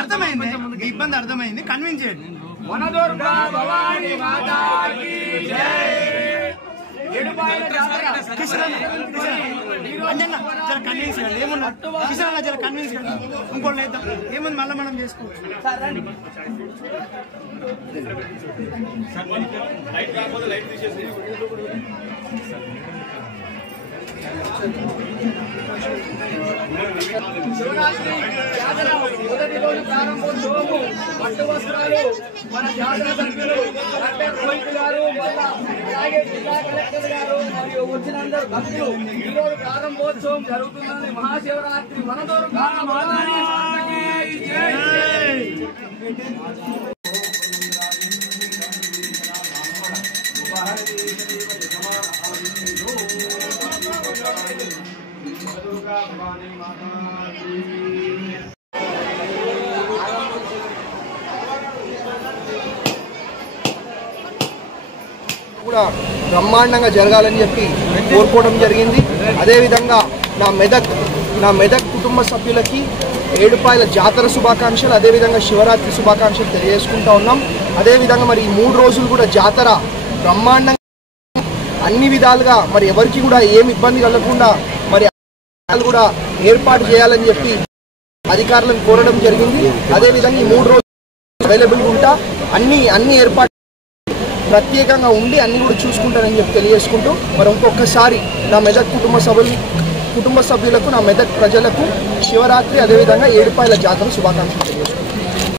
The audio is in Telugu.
అర్థమైంది, ఇబ్బంది అర్థమైంది, కన్విన్స్ చేయండి. వనదుర్గా భవానీ మాతాకి జై. ఏడుపాయల జాతర జర కన్విన్స్ చేయండి. ఏమన్నా కిషన్లో జర కన్విన్స్ చేయండి. ఇంకోటి లేదా ఏముంది మళ్ళీ మనం చేసుకోవచ్చు. శివరాత్రి జాతర మొదటి రోజు ప్రారంభోత్సవము. పట్టు వస్త్రాలు మన జాతర సభ్యులు డాక్టర్ రోహిత్ గారు, అలాగే జిల్లా కలెక్టర్ గారు మరియు వచ్చినందరూ భక్తులు ఈ రోజు ప్రారంభోత్సవం జరుగుతున్నది. మహాశివరాత్రి వనదుర్గా భవానీ మాతాకి జై. కూడా బ్రహ్మాండంగా జరగాలని చెప్పి కోరుకోవడం జరిగింది. అదేవిధంగా నా మెదక్ కుటుంబ సభ్యులకి ఏడుపాయల జాతర శుభాకాంక్షలు, అదేవిధంగా శివరాత్రి శుభాకాంక్షలు తెలియజేసుకుంటా ఉన్నాం. అదేవిధంగా మరి ఈ 3 రోజులు కూడా జాతర బ్రహ్మాండంగా అన్ని విధాలుగా మరి ఎవరికి కూడా ఏమి ఇబ్బంది కలగకుండా మరి కూడా ఏర్పాటు చేయాలని చెప్పి అధికారులను కోరడం జరిగింది. అదేవిధంగా ఈ 3 రోజులు అవైలబుల్గా ఉంటా అన్ని ఏర్పాటు ప్రత్యేకంగా ఉండి అన్ని కూడా చూసుకుంటారని చెప్పి తెలియజేసుకుంటూ మరి ఇంకొకసారి నా మెదక్ కుటుంబ సభ్యులకు, నా మెదక్ ప్రజలకు శివరాత్రి అదేవిధంగా ఏడుపాయల జాతర శుభాకాంక్షలు తెలియజేసుకుంటాం.